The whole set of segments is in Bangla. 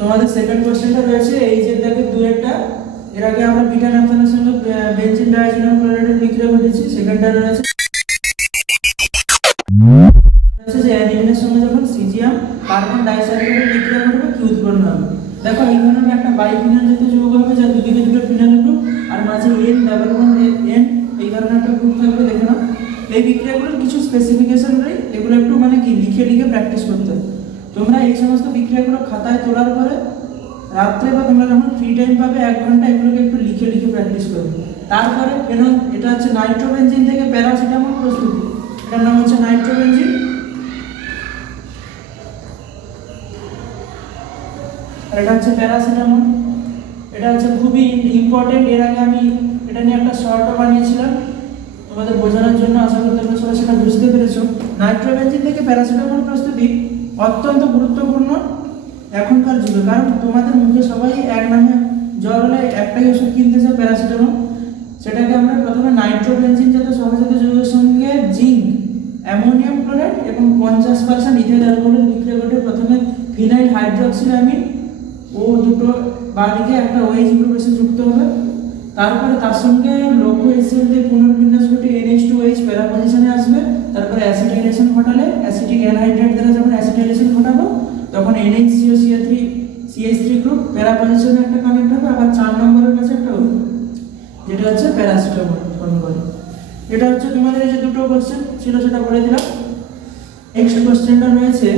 তোমাদের সেকেন্ড কোশ্চেনটা রয়েছে, এই যে দেখে দু একটা, এর আগে আমরা বিটা ন্যাপথলিনের সঙ্গে বেঞ্জিন ডায়াজিনাম ক্লোরাইডের বিক্রিয়া ঘটেছি সেকেন্ডটা রয়েছে রয়েছে যে অ্যানিলিনের সঙ্গে যখন সিজিয়াম কার্বন ডাইসালফাইডের বিক্রিয়া ঘটবে কি উৎপন্ন হবে। দেখো, এই ধরনের একটা বাইফিনাল জাতীয় যৌগ হবে, যার দুদিকে দুটো ফিনাল গ্রুপ আর মাঝে এন ডাবল বন্ড এন এই ধরনের একটা গ্রুপ থাকবে, দেখে নাও। এই বিক্রিয়াগুলোর কিছু স্পেসিফিকেশন রয়ে এগুলো একটু মানে কি লিখে লিখে প্র্যাকটিস করতে হবে তোমরা এই সমস্ত বিক্রিয়াগুলো খাতায় তোলার পরে রাত্রে বা তোমরা পাবে এক ঘণ্টা এগুলোকে একটু লিখে লিখে প্র্যাকটিস করবে। তারপরে কেন এটা হচ্ছে নাইট্রোবেনজিন থেকে প্যারাসিটামল প্রস্তুতি। এটার নাম হচ্ছে নাইট্রোবেনজিন আর এটা হচ্ছে প্যারাসিটামল এটা হচ্ছে খুবই ইম্পর্টেন্ট এর আগে আমি এটা নিয়ে একটা শর্টও বানিয়েছিলাম। তোমাদের বোঝানোর জন্য আশা করি তোমরা সবাই সেটা বুঝতে পেরেছ। নাইট্রোবেনজিন থেকে প্যারাসিটামল প্রস্তুতি অত্যন্ত গুরুত্বপূর্ণ এখনকার যুগে। কারণ তোমাদের মুখে সবাই এক নামে জ্বর হলে একটাই ওষুধ কিনতে চাই প্যারাসিটামল। সেটাকে আমরা প্রথমে নাইট্রোবেনজিন জাতীয় সহজাত যৌগের সঙ্গে জিঙ্ক, অ্যামোনিয়াম ক্লোরাইড এবং পঞ্চাশ পার্সেন্ট ইথেল অ্যালকোহলের বিক্রিয়া ঘটে প্রথমে ফিনাইল হাইড্রোক্সিলামিন ও দুটো বাদিকে একটা ওএইচ গ্রুপ এসে যুক্ত হবে। তারপরে তার সঙ্গে লঘু এসিএল দিয়ে পুনর্বিন্যাস ঘটে এনএইচ টু এইচ প্যারা পজিশনে আসবে। তারপরে অ্যাসিটাইলেশন ঘটালে অ্যাসিটিক অ্যানহাইড্রেট দ্বারা যখন অ্যাসিটাইলেশন ঘটাবো, তখন NH CO CO three CH three group para পজিশনে একটা কানেক্ট হবে, আবার চার নম্বরের কাছে একটা যেটা হচ্ছে প্যারাসিটামল ফোন করে এটা হচ্ছে তোমাদের এই যে দুটো কোশ্চেন ছিল সেটা বলে দিলাম। নেক্সট কোশ্চেনটা রয়েছে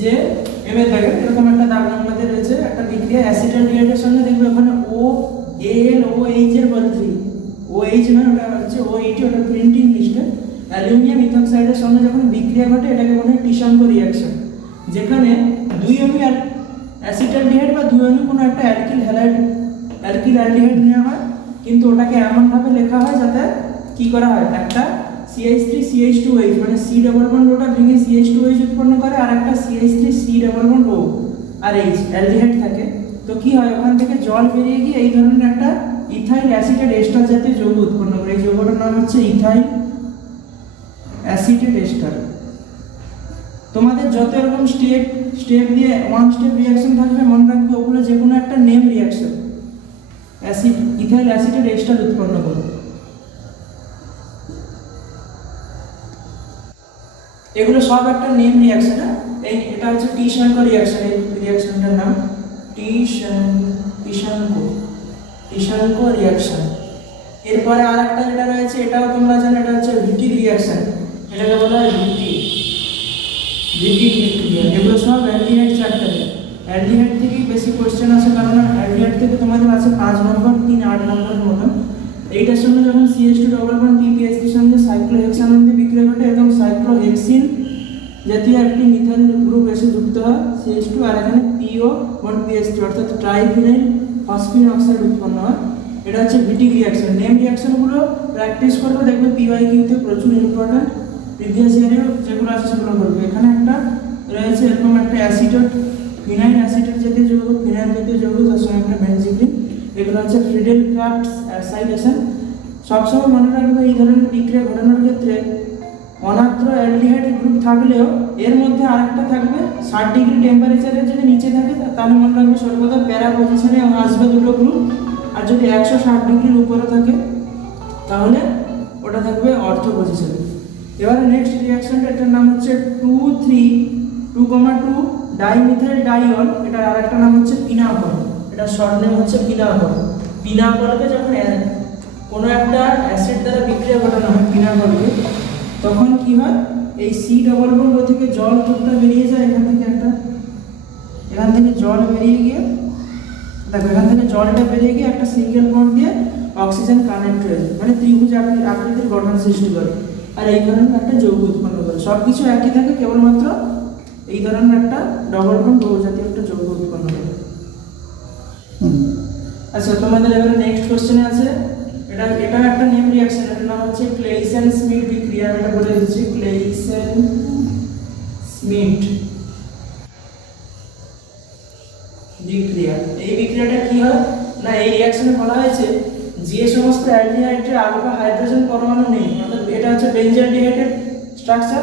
যে এবার দেখেন এরকম একটা দাগ নম্বরে রয়েছে, একটা বিক্রিয়া অ্যাসিটাল ডিহাইডের সঙ্গে দেখবে ওখানে ও এ এল ও এইচ এর বদলি। ও এইচ মানে ওটা হচ্ছে ও এইটি ওটা প্রিন্টিং লিস্টে অ্যালুমিনিয়াম ইথক্সাইডের সঙ্গে যখন বিক্রিয়া ঘটে, এটাকে বলে টিশাঙ্ক রিয়াকশন যেখানে দুই অণু অ্যাসিটাল ডিহাইড বা অণু কোনো একটা অ্যালকিল হ্যালাইড অ্যালকিল অ্যালডিহাইড নেওয়া হয়, কিন্তু ওটাকে এমনভাবে লেখা হয় যাতে কি করা হয়, একটা CH three CH two H মানে সি ডাবল বন্ড ওটা ভেঙে সিএইচ টু এইচ উৎপন্ন করে আর একটা CH three C double bond ও আর এইচ অ্যালডিহাইড থাকে। তো কি হয়, ওখান থেকে জল বেরিয়ে গিয়ে এই ধরনের একটা ইথাইল অ্যাসিটেট এস্টার জাতীয় যৌগ উৎপন্ন করে। এই যৌগটার নাম হচ্ছে ইথাইল অ্যাসিটেট এস্টার। তোমাদের যত এরকম স্টেপ স্টেপ দিয়ে ওয়ান স্টেপ রিয়াকশন থাকবে, মনে রাখবে ওগুলো যে কোনো একটা নেম রিয়াকশন অ্যাসিড ইথাইল অ্যাসিডের এস্টার উৎপন্ন করবে এগুলো সব একটা নেম রিয়াকশন এই এটা হচ্ছে টি শাঙ্ক রিয়াকশন এই রিয়াকশনটার নাম। টি টি শাঙ্ক টি শাঙ্ক রিয়াকশন এরপরে আর একটা যেটা রয়েছে, এটাও তোমরা জানো, এটা কোশ্চেন আসে কারণ অ্যালডিহাইড থেকে তোমাদের আছে পাঁচ নম্বর তিন, আট নম্বর মতন। এইটার সঙ্গে যখন সিএস টু ডবল ওয়ান পিপিএসটির সঙ্গে সাইক্লোহেক্সানন দিয়ে বিক্রিয়া ঘটে এরকম সাইক্লোহেক্সিন জাতীয় একটি মিথাইল গ্রুপ এসে যুক্ত হয় সিএস টু আর এখানে পিও ওয়ান পিএসটি অর্থাৎ ট্রাইফিনাইল ফসফিন অক্সাইড উৎপন্ন হয়। এটা হচ্ছে ভিটিক রিয়াকশন নেম রিয়াকশনগুলো প্র্যাকটিস করবে, দেখবে পিওয়াই কিন্তু প্রচুর ইম্পর্ট্যান্ট প্রিভিয়াস ইয়ারেও যেগুলো আছে সেগুলো করবে। এখানে একটা রয়েছে এরকম একটা অ্যাসিডেট ফিনাইল যৌগ ফিনাইল জাতীয় যৌগ তার সঙ্গে একটা বেনজিক্লিন এগুলো হচ্ছে ফ্রিডেল ক্রাফট অ্যাসাইলেশন সবসময় মনে রাখবে এই ধরনের বিক্রিয়া ঘটানোর ক্ষেত্রে অনাত্র অ্যালডিহাইড গ্রুপ থাকলেও এর মধ্যে আরেকটা থাকবে ষাট ডিগ্রি টেম্পারেচারের যদি নিচে থাকে তাহলে মনে রাখবে সর্বদা প্যারা পজিশনে আসবে দুটো গ্রুপ আর যদি একশো ষাট ডিগ্রির উপরে থাকে, তাহলে ওটা থাকবে অর্থ পজিশনে এবারে নেক্সট রিয়াকশনটা এটার নাম হচ্ছে two three two comma two dimethyl diol এটার আর একটা নাম হচ্ছে পিনাকল এটা শর্ট নেম হচ্ছে পিনাকল পিনাকলকে যখন কোনো একটা অ্যাসিড দ্বারা বিক্রিয়া ঘটানো হয় পিনাকলকে তখন কি হয়? এই সি ডবল বন্ড থেকে জল টুকটা বেরিয়ে যায় এখান থেকে একটা। এখান থেকে জল বেরিয়ে গিয়ে, দেখো এখান থেকে জলটা বেরিয়ে গিয়ে একটা সিঙ্গেল বন্ড দিয়ে অক্সিজেন কানেক্ট হয়ে মানে ত্রিভুজ আকৃতির গঠন সৃষ্টি করে। আর এই ধরনের একটা যৌগ উৎপন্ন করে। সব কিছু একই থাকে, কেবলমাত্র এই ধরনের একটা ডবল বন্ড বহু জাতীয় একটা যৌগ উৎপন্ন করে। আচ্ছা তোমাদের এবারে নেক্সট কোশ্চেনে আছে। এটা এটা একটা নেম রিঅ্যাকশন এটার নাম হচ্ছে ক্লেইসেন স্মিথ বিক্রিয়া। এটা বলে দিচ্ছি ক্লেইসেন স্মিথ বিক্রিয়া। এই বিক্রিয়াটা কি হয়? না, এই রিঅ্যাকশনে বলা হয়েছে, যে সমস্ত অ্যালডিহাইডের আলফা হাইড্রোজেন পরমাণু নেই, অর্থাৎ এটা হচ্ছে বেঞ্জালডিহাইডের স্ট্রাকচার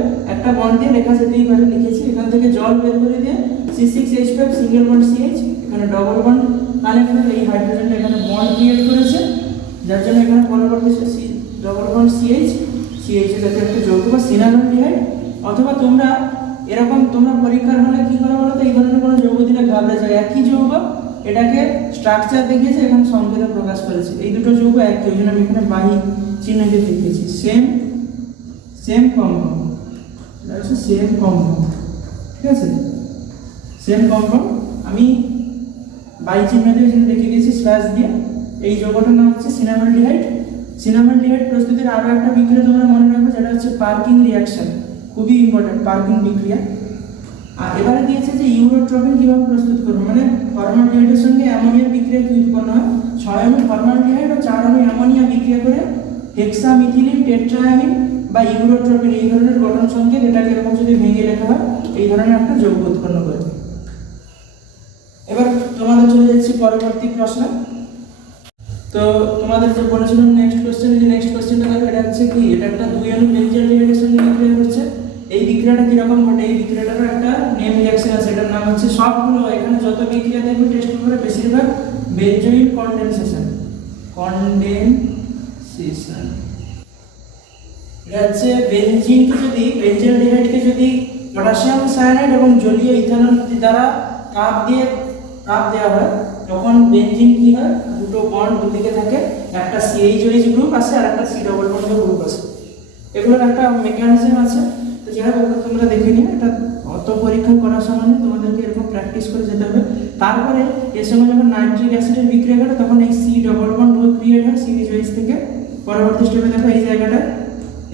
বন্ড দিয়ে লেখা যেতেই পারে লিখেছি। এখান থেকে জল বের করে দিয়ে C six H five single bond CH এখানে ডবল বন্ড কানেক্টেড এই হাইড্রোজেনটা এখানে বন্ড ক্রিয়েট করেছে। যার জন্য এখানে পরবর্তী C double bond CH CH এর সাথে একটা যৌগ বা সিনানল ডিহাইড অথবা তোমরা এরকম, তোমরা পরীক্ষার হলে কি করে বলো তো? এই ধরনের কোনো যৌগ দিলে ঘাবড়ে যায়। একই যৌগ এটাকে স্ট্রাকচার দেখিয়েছে, এখানে সংকেতে প্রকাশ করেছে। এই দুটো যৌগ একই। ওই জন্য আমি এখানে বাহি চিহ্ন দিয়ে দেখিয়েছি সেম সেম কম্পাউন্ড এটা হচ্ছে সেম কম্পাউন্ড ঠিক আছে? সেম কম্পাউন্ড আমি বাই চিহ্ন দিয়ে এখানে দেখে দিয়েছি স্ল্যাশ দিয়ে। এই যৌগটার নাম হচ্ছে সিনামালডিহাইড সিনামালডিহাইড প্রস্তুতির আরও একটা বিক্রিয়া তোমরা মনে রাখবে, যেটা হচ্ছে পার্কিং রিয়াকশন খুবই ইম্পর্টেন্ট পার্কিং বিক্রিয়া। আর এবারে দিয়েছে যে ইউরোট্রপিন কীভাবে প্রস্তুত করব? মানে ফর্মালডিহাইডের সঙ্গে অ্যামোনিয়ার বিক্রিয়া কি উৎপন্ন হয়? ছয় অণু ফর্মালডিহাইড ও চার অণু অ্যামোনিয়া বিক্রিয়া করে হেক্সামিথিলিন টেট্রায়ামিন বা ইউরোট্রপিন এই ধরনের গঠন সংকেত এটাকে এরকম যদি ভেঙে লেখা হয়, এই ধরনের একটা যৌগ উৎপন্ন করে এবার তোমাদের চলে যাচ্ছি পরবর্তী প্রশ্ন। তো তোমাদের যে বলেছিল নেক্সট কোশ্চেন যে নেক্সট কোশ্চেনটা দেখো, এটা হচ্ছে কি? এটা একটা দুই বেঞ্জিন ডিহাইডের সঙ্গে বিক্রিয়া করছে এই বিক্রিয়াটা কীরকম ঘটে? এই বিক্রিয়াটার একটা নেম রিঅ্যাকশন আছে। এটার নাম হচ্ছে সবগুলো, এখানে যত বিক্রিয়া দেখবে টেস্ট করে বেশিরভাগ বেঞ্জোইল কন্ডেনসেশন কন্ডেনসেশন হচ্ছে বেনজিনকে যদি বেনজিন ডিহাইডকে যদি পটাশিয়াম সায়ানাইড এবং জলীয় ইথানল দ্বারা কাপ দিয়ে কাপ দেওয়া হয়, তখন বেনজিন কি হয়? দুটো বন্ড দুদিকে থাকে। একটা সিএইচওএইচ গ্রুপ আছে আর একটা সি ডবল বন্ডের গ্রুপ আছে। এগুলোর একটা মেকানিজম আছে। তো ওগুলো তোমরা দেখে নিও। এটা অত পরীক্ষা করার সময় তোমাদেরকে এরকম প্র্যাকটিস করে যেতে হবে। তারপরে এর সময় যখন নাইট্রিক অ্যাসিডের বিক্রিয়া করে তখন এই সি ডবল বন্ড ক্রিয়েট হয় সিএইচওএইচ থেকে। পরবর্তী স্টেপে দেখো এই জায়গাটা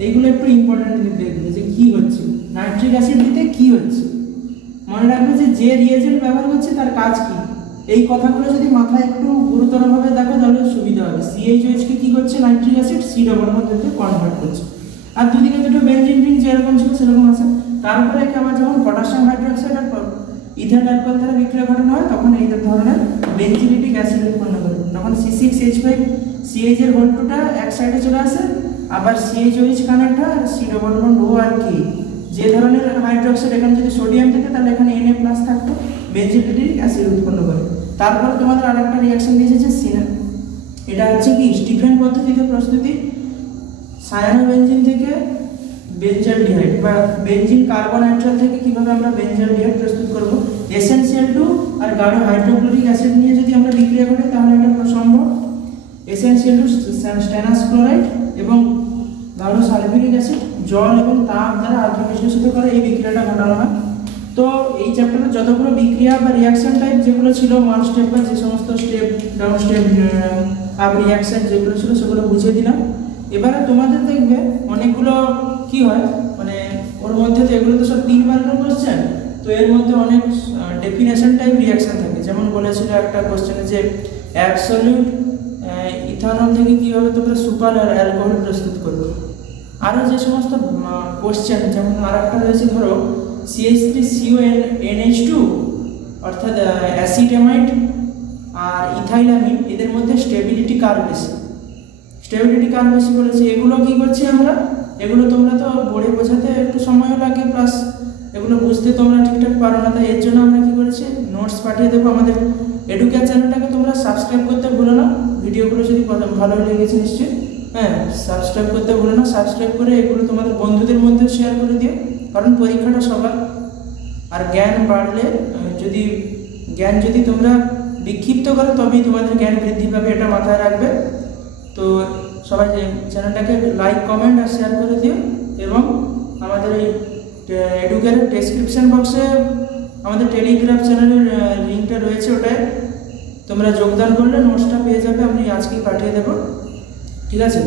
এইগুলো একটু ইম্পর্টেন্ট দেখবে যে কি হচ্ছে নাইট্রিক অ্যাসিড দিতে কি হচ্ছে। মনে রাখবে যে যে রিয়েজেন্ট ব্যবহার করছে, তার কাজ কি? এই কথাগুলো যদি মাথায় একটু গুরুতরভাবে দেখো, তাহলে সুবিধা হবে। সিএইচওএইচ কে কি করছে? নাইট্রিক অ্যাসিড সি ডবল মধ্যে কনভার্ট করছে। আর দুদিকে দুটো বেনজিন রিং যেরকম ছিল, সেরকম আছে। তারপরে একে আবার যখন পটাশিয়াম হাইড্রোক্সাইড আর ইথান অ্যালকোহল দ্বারা বিক্রিয়া ঘটানো হয়, তখন এই ধরনের বেনজিলিটিক অ্যাসিড উৎপন্ন করে। তখন C six H five CH এর ভোল্টটা এক সাইডে চলে আসে আবার সিএইচওএইচ কানেক্ট হয় আর সি ডবল বন্ড ও আর কি যে ধরনের হাইড্রোক্সাইড এখানে যদি সোডিয়াম থাকে, তাহলে এখানে এনএ প্লাস থাকতো বেনজিলিটিক অ্যাসিড উৎপন্ন করে। তারপর তোমাদের আরেকটা রিয়াকশন দিয়েছে সিনা এটা হচ্ছে কি স্টিফেন পদ্ধতিতে প্রস্তুতি। সায়ানোবেনজিন থেকে বেঞ্জাল ডিহাইড বা বেঞ্জিন কার্বন কার্বনাইট্রাল থেকে কীভাবে আমরা বেঞ্জাল ডিহাইড প্রস্তুত করব। এসেনশিয়াল টু আর গাঢ় হাইড্রোক্লোরিক অ্যাসিড নিয়ে যদি আমরা বিক্রিয়া করি, তাহলে এটা সম্ভব। এসেনশিয়াল টু স্ট্যানাস ক্লোরাইড জল এবং তাপ দ্বারা আদ্র মিশ্রিত করে এই বিক্রিয়াটা ঘটানো হয়। তো এই চ্যাপ্টারে যতগুলো বিক্রিয়া বা রিয়াকশন টাইপ যেগুলো ছিল ওয়ান স্টেপ বা যে সমস্ত step down step up reaction যেগুলো ছিল, সেগুলো বুঝিয়ে দিলাম। এবারে তোমাদের দেখবে অনেকগুলো কি হয় মানে ওর মধ্যে তো এগুলো তো সব তিন মার্কের কোশ্চেন তো এর মধ্যে অনেক ডেফিনেশন টাইপ রিয়াকশন থাকে। যেমন বলেছিল একটা কোশ্চেনে যে অ্যাবসলিউট ইথানল থেকে কীভাবে তোমরা সুপার আর অ্যালকোহল প্রস্তুত করবে? আরও যে সমস্ত কোশ্চেন যেমন আর একটা রয়েছে, ধরো CH three CO N NH two অর্থাৎ অ্যাসিডেমাইড আর ইথাইলামিন এদের মধ্যে স্টেবিলিটি কার বেশি? স্টেবিলিটি কার বেশি বলেছে? এগুলো কী করছি আমরা? এগুলো তোমরা তো বোর্ডে বোঝাতে একটু সময়ও লাগে প্লাস এগুলো বুঝতে তোমরা ঠিকঠাক পারো না, তাই এর জন্য আমরা কী করেছি? নোটস পাঠিয়ে দেবো আমাদের এডুকেট চ্যানেলটাকে তোমরা সাবস্ক্রাইব করতে ভুলো না। ভিডিওগুলো যদি ভালো লেগেছে, নিশ্চয়ই হ্যাঁ সাবস্ক্রাইব করতে ভুলো না সাবস্ক্রাইব করে এগুলো তোমাদের বন্ধুদের মধ্যে শেয়ার করে দিও, কারণ পরীক্ষাটা সবার। আর জ্ঞান বাড়লে যদি, জ্ঞান যদি তোমরা বিক্ষিপ্ত করো, তবেই তোমাদের জ্ঞান বৃদ্ধি পাবে, এটা মাথায় রাখবে। তো সবাই চ্যানেলটাকে লাইক কমেন্ট আর শেয়ার করে দিও, এবং আমাদের এই এডুকের ডেসক্রিপশন বক্সে আমাদের টেলিগ্রাফ চ্যানেলের লিঙ্কটা রয়েছে, ওটায় তোমরা যোগদান করলে নোটসটা পেয়ে যাবে, আমি আজকেই পাঠিয়ে দেবো। ঠিক আছে?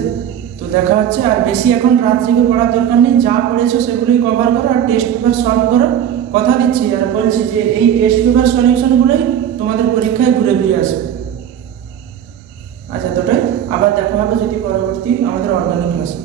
তো দেখা হচ্ছে আর বেশি এখন রাত জেগে পড়ার দরকার নেই। যা পড়েছো সেগুলোই কভার করো আর টেস্ট পেপার সলভ করো। কথা দিচ্ছি আর বলছি যে এই টেস্ট পেপার সলিউশনগুলোই তোমাদের পরীক্ষায় ঘুরে ফিরে আসবে। আচ্ছা দুটোই আবার দেখা হবে যদি পরবর্তী আমাদের অর্গানিক ক্লাসে